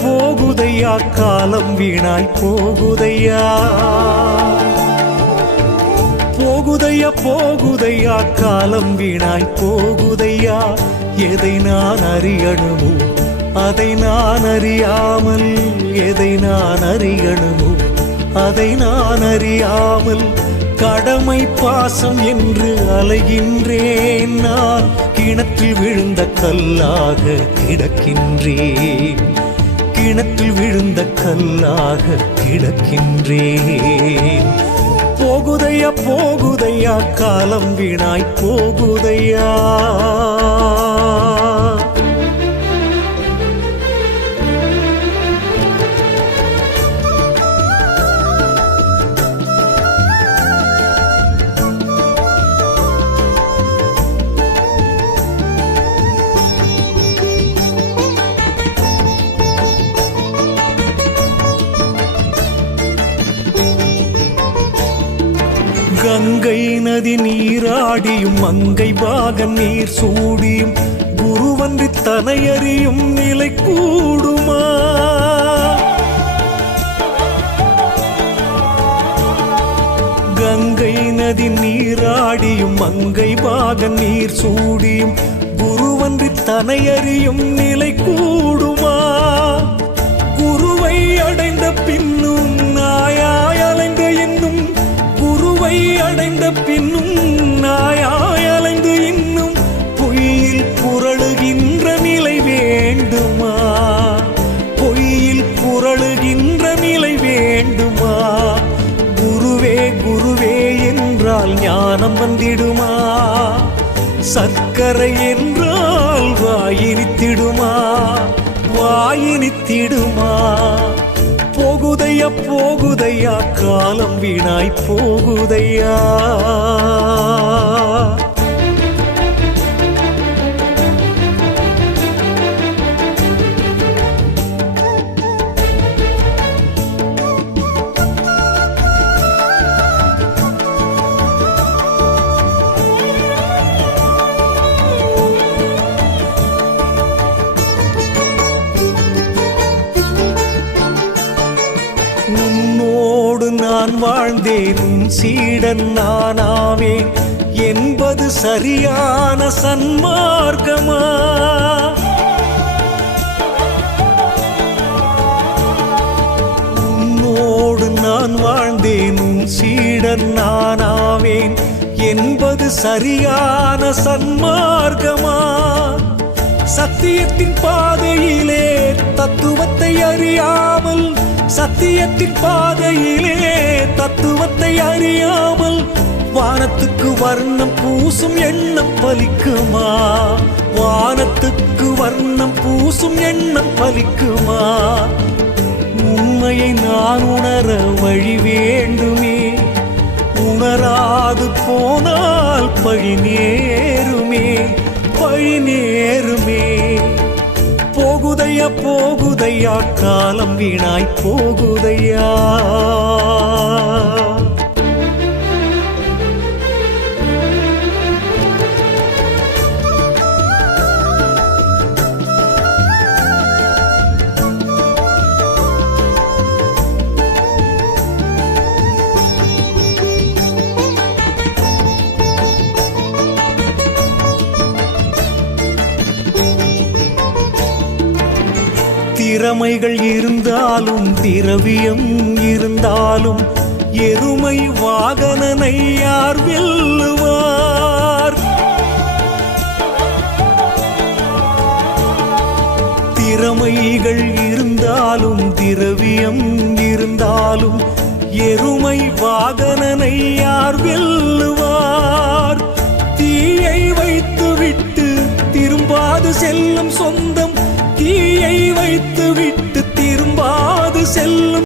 போகுதையா காலம் வீணாய் போகுதையா போகுதையா போகுதையா காலம் வீணாய் போகுதையா எதை நான் அறியணுமோ அதை நான் அறியாமல் எதை நான் அறியணுமோ அதை நான் அறியாமல் கடமை பாசம் என்று அலைகின்றேன் நான் கிணற்றில் விழுந்த கல்லாக கிடக்கின்றேன் கிணற்றில் விழுந்த கல்லாக கிடக்கின்றேன் போகுதையா போகுதையா காலம் வீணாய் போகுதையா கங்கை நதி நீராடியும் மங்கை பாகன் நீர் சூடியும் குருவன்றி தனையறியும் நிலை கூடுமா கங்கை நதி நீராடியும் மங்கை பாகன் நீர் சூடியும் குருவன்றி தனையறியும் நிலை கூடுமா குருவை அடைந்த பின்னும் நாயாய் அலைந்த என்னும் குருவை அடைந்த பின்னும் நாயாய் அலைந்து இன்னும் பொய்யில் புரளுகின்ற நிலை வேண்டுமா பொய்யில் புரளுகின்ற நிலை வேண்டுமா குருவே குருவே என்றால் ஞானம் வந்திடுமா சர்க்கரை என்றால் வாயினித்திடுமா வாயினித்திடுமா போகுதையா போகுதையா காலம் வீணாய் போகுதையா உன்னோடு நான் வாழ்ந்தேன் உன் சீடன் நானாவேன் என்பது சரியான சன்மார்க்கமா உன்னோடு நான் வாழ்ந்தேன் உன் சீடன் நானாவேன் என்பது சரியான சன்மார்க்கமா சத்தியத்தின் பாதையிலே தத்துவத்தை அறியாமல் சத்தியத்தின் பாதையிலே தத்துவத்தை அறியாமல் வானத்துக்கு வர்ணம் பூசும் எண்ணம் பலிக்குமா வானத்துக்கு வர்ணம் பூசும் எண்ணம் பலிக்குமா உண்மையை நான் உணர வழி வேண்டுமே உணராது போனால் பழி நேருமே பழி நேருமே போகுதையா போகுதையா காலம் வீணாய் போகுதையா திறமைகள் இருந்தாலும் திரவியம் இருந்தாலும் எருமை வாகனனை யார் வெல்லுவார் திறமைகள் இருந்தாலும் திரவியம் இருந்தாலும் எருமை வாகனனை யார் வெல்லுவார் தீயை வைத்துவிட்டு திரும்பாது செல்லும் சொந்தம் தீயை வைத்து விட்டு திரும்பாது செல்லும்